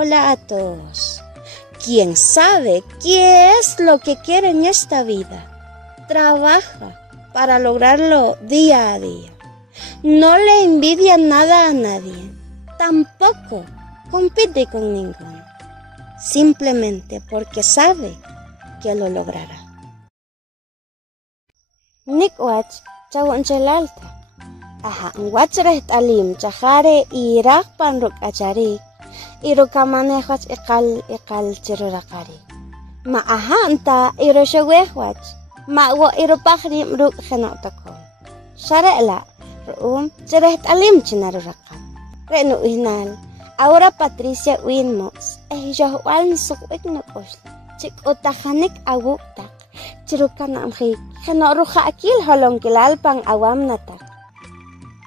Hola a todos. ¿Quién sabe qué es lo que quiere en esta vida? Trabaja para lograrlo día a día. No le envidia nada a nadie. Tampoco compite con ninguno. Simplemente porque sabe que lo logrará. Nikwach chawan chelalta. Aha, wachres talim chajare irakpan ruk acharik. Irukamanejach ikal chirurakari. Ma ahanta irushawehwach. Ma wo irupakrim ruk genotokol. Sharela chires talim chinarurakal. Renu inal. Ahora Patricia Winmox. Johuan sukwik nukos. Chik utajanik awuktak. Chirukanamjik. Genoruja akil holonkilalpan awam natak.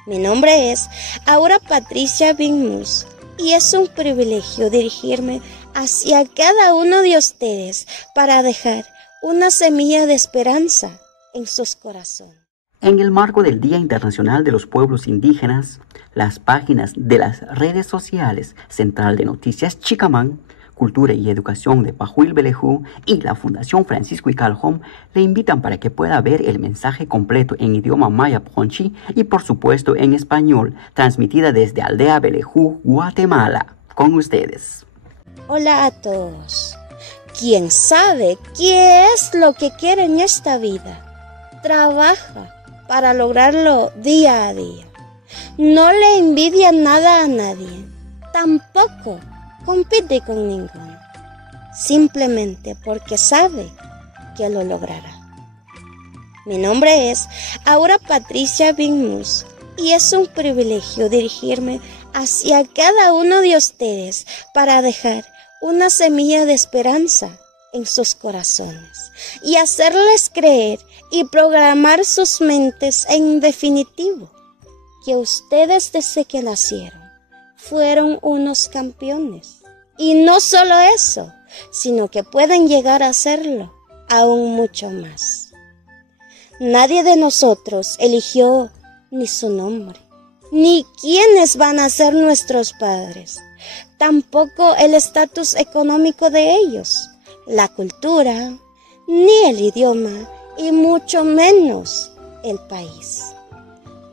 Mi nombre es Ahora Patricia Winmox. Y es un privilegio dirigirme hacia cada uno de ustedes para dejar una semilla de esperanza en sus corazones. En el marco del Día Internacional de los Pueblos Indígenas, las páginas de las redes sociales Central de Noticias Chicamán, Cultura y Educación de Pajuil Belejú y la Fundación Francisco y Caljón le invitan para que pueda ver el mensaje completo en idioma maya ponchi y por supuesto en español, transmitida desde Aldea Belejú, Guatemala. Con ustedes. Hola a todos. ¿Quién sabe qué es lo que quiere en esta vida? Trabaja para lograrlo día a día. No le envidia nada a nadie. Tampoco compite con ninguno, simplemente porque sabe que lo logrará. Mi nombre es Ahora Patricia Winmox y es un privilegio dirigirme hacia cada uno de ustedes para dejar una semilla de esperanza en sus corazones y hacerles creer y programar sus mentes en definitivo que ustedes desde que nacieron fueron unos campeones. Y no solo eso, sino que pueden llegar a hacerlo aún mucho más. Nadie de nosotros eligió ni su nombre, ni quiénes van a ser nuestros padres, tampoco el estatus económico de ellos, la cultura, ni el idioma, y mucho menos el país.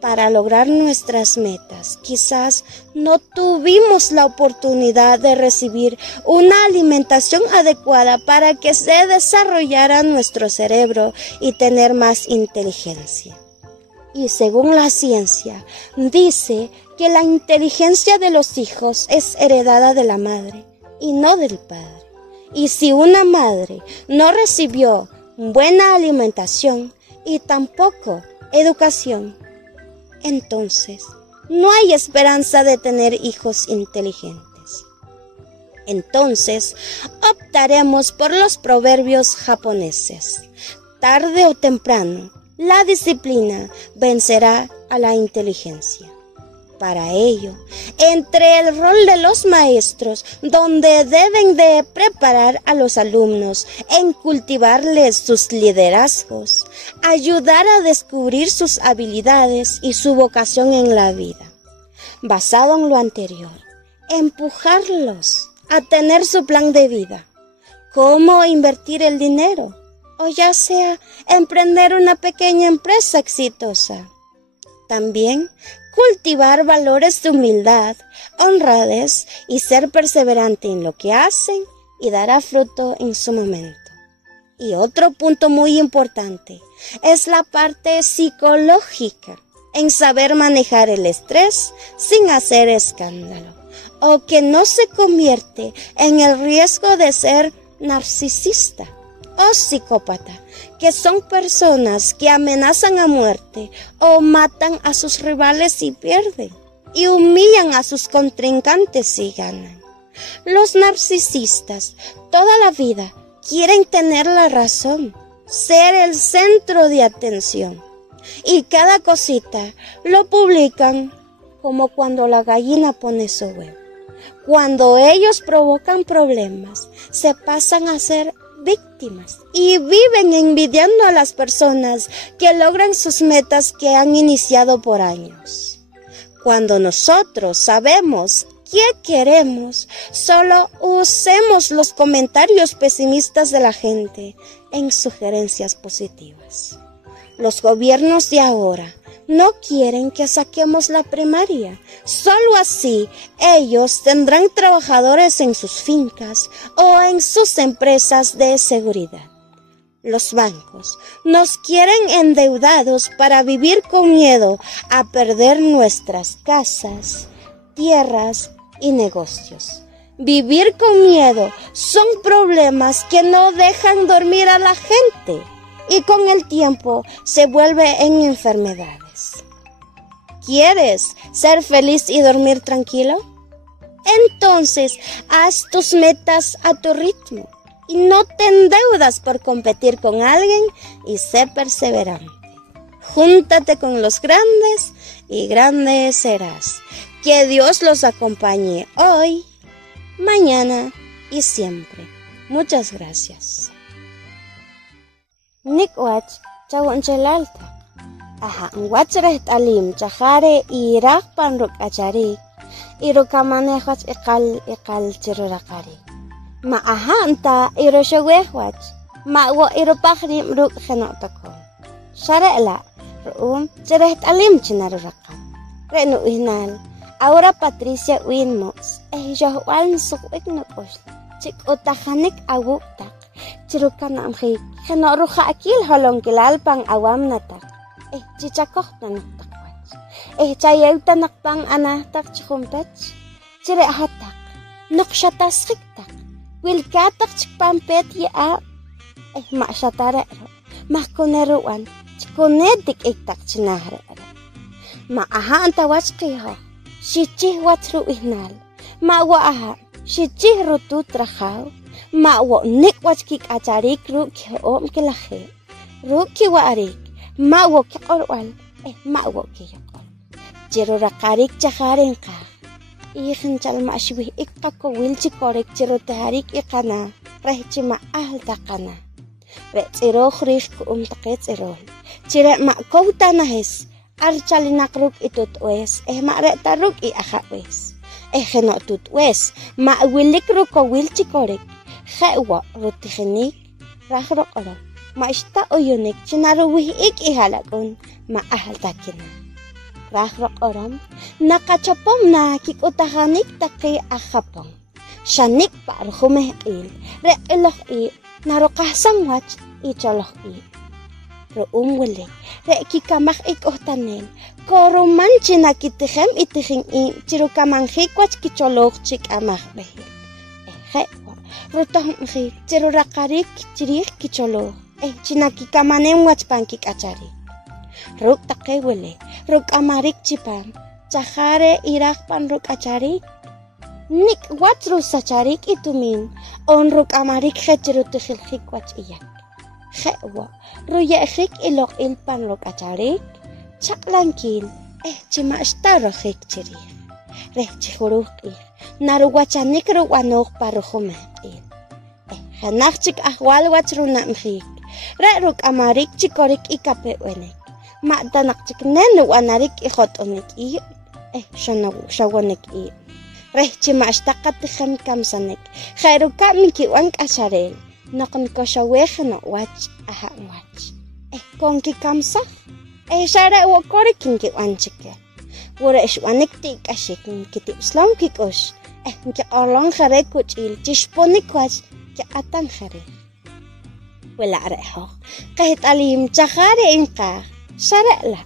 Para lograr nuestras metas, quizás no tuvimos la oportunidad de recibir una alimentación adecuada para que se desarrollara nuestro cerebro y tener más inteligencia. Y según la ciencia, dice que la inteligencia de los hijos es heredada de la madre y no del padre. Y si una madre no recibió buena alimentación y tampoco educación, entonces no hay esperanza de tener hijos inteligentes. Entonces optaremos por los proverbios japoneses. Tarde o temprano, la disciplina vencerá a la inteligencia. Para ello, entre el rol de los maestros, donde deben de preparar a los alumnos en cultivarles sus liderazgos, ayudar a descubrir sus habilidades y su vocación en la vida. Basado en lo anterior, empujarlos a tener su plan de vida, cómo invertir el dinero, o ya sea emprender una pequeña empresa exitosa. También cultivar valores de humildad, honradez y ser perseverante en lo que hacen y dará fruto en su momento. Y otro punto muy importante es la parte psicológica, en saber manejar el estrés sin hacer escándalo, o que no se convierte en el riesgo de ser narcisista o psicópata, que son personas que amenazan a muerte o matan a sus rivales y pierden, y humillan a sus contrincantes y ganan. Los narcisistas toda la vida quieren tener la razón, ser el centro de atención, y cada cosita lo publican como cuando la gallina pone su huevo. Cuando ellos provocan problemas, se pasan a ser víctimas y viven envidiando a las personas que logran sus metas que han iniciado por años. Cuando nosotros sabemos ¿qué queremos? Solo usemos los comentarios pesimistas de la gente en sugerencias positivas. Los gobiernos de ahora no quieren que saquemos la primaria. Solo así ellos tendrán trabajadores en sus fincas o en sus empresas de seguridad. Los bancos nos quieren endeudados para vivir con miedo a perder nuestras casas, tierras y negocios. Vivir con miedo son problemas que no dejan dormir a la gente y con el tiempo se vuelve en enfermedades. ¿Quieres ser feliz y dormir tranquilo? Entonces, haz tus metas a tu ritmo y no te endeudas por competir con alguien y sé perseverante. Júntate con los grandes y grande serás. Que Dios los acompañe hoy, mañana y siempre. Muchas gracias. Nikwach, chawon chelalta. Aha, wachres talim chajare y rakpan ruk acharik. Irukamanejach ikal chirurakari. Ma ahanta iroshawehwach. Ma wo irupachrim ruk genotako. Sharela, chires talim chinarurakam. Renu ihnal. Ahora Patricia Winmox, Johuan Sukwiknokos, Chik Otahanik Awuktak, Chirukanamhik, Henoruha Akil Holonkilalpang Awamnatak, Chichakohtanaktakwach, Chayeutanakpang Anahtak Chihumpech, Chirehatak, Nokshatasriktak, Wilkatak Chikpampet ya, Mashatare, Makoneruan, Chikonedik Iktak Chinahre, Ma Ahantawachkiho. Shichih watru ihnal, ma wa aha, shichih rutu trajao, ma wa nik wachkik acharik ru ki om kilahe, ru ki wa arik, ma wa ki orwal, ma wa ki yakol. Jiro rakarik chaharen ka, ihin chal ma shwih ikka ko wilchi korek jiro taharik ikana, rehchi ma ahl takana. Retsiro khrih ku takets irol, jire ma kouta nahes, Archalinak ruk itut wes, ma'rek taruk I aha wes. Genot tut wes, ma wilik ruk o wilchi korek. Hewa rutigenik, rahrok oro. Ma ista oyunik, chinaruwih ik ihalakun, ma ahal takina. Rahrok orom, nakachapom na kikutahanik taki ahapong. Shanik par humeh il, re iloh I, narokahsang wach, icholoh I. Room wili, reki kamach ik ohtanel, koroman china kitechem itechin I, chirukamanjik wach kicholog chik amach behil. Hewa, rotohmjik, chirurakarik chirich kicholog, china kikamanem wach pankik acharik. Ruk take wili, ruk amarik chipam, chahare irak pan ruk acharik. Nik wach rus acharik itumin, on ruk amarik hechirutuhiljik wach iyak. Hewa, ruyehik ilok ilpan lok acharik, chaklankil, chima starojik chirih. Reh chihuruk naruwachanik ruwanok paruhumeh il. Hanachik ahwal wach runamjik, ruk amarik chikorik ikape wenek. Ma'danak chiknen ruwanarik ihotonik I, shawonik I. Reh chima stakatihem kamsanek, jeruka mikiwank acharel. Nakon ko siya wech no watch aha watch. Kongki kamsa. Shara wo korikin ki wanchike. Wura ishwanik ti kashik kiti uslam kikosh. Ki olong khare kuchil chishponik watch ki atan khare. Wala reho. Kahit alim chahare inka. Shara la.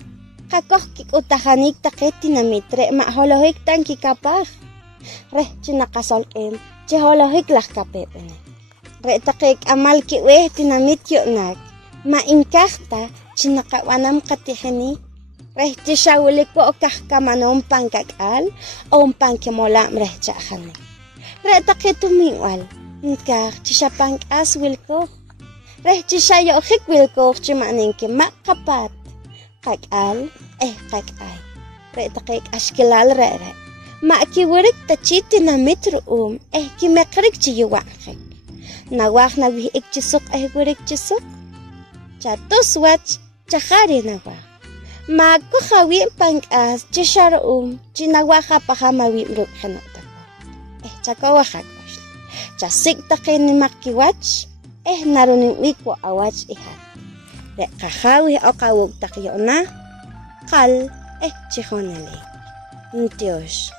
Kakoh kik utahanik takit tinamitre ma holohik tan kikapah. Reh chinakasol em chiholohik lah kapepene. Retakik amal ki weh tinamit yuknak. Ma inkahta chinakawanam katiheni. Reh chishawulik po okah kamanom pangkakal o pangkimola mreh chahani. Retakik tumingwal. Inkah chishapang as wilko. Reh chishayohik wilko chimaning ki makapat. Kakal kakay. Retakik ashkilal re. Ma kiwirik tachi tinamit ruum kimekrik chiyuwakik. Nawak na wihik chisuk wirik chisuk. Chatos wach chahari nawak. Magkuhawi pang-as chisharoom chinawaka pahamawi mruk hanotako. chakawajakash. Chasikta ni makiwach, narunin wikwa awach ihat. De kahawi o kawug takyona, kal chihonale. Dios.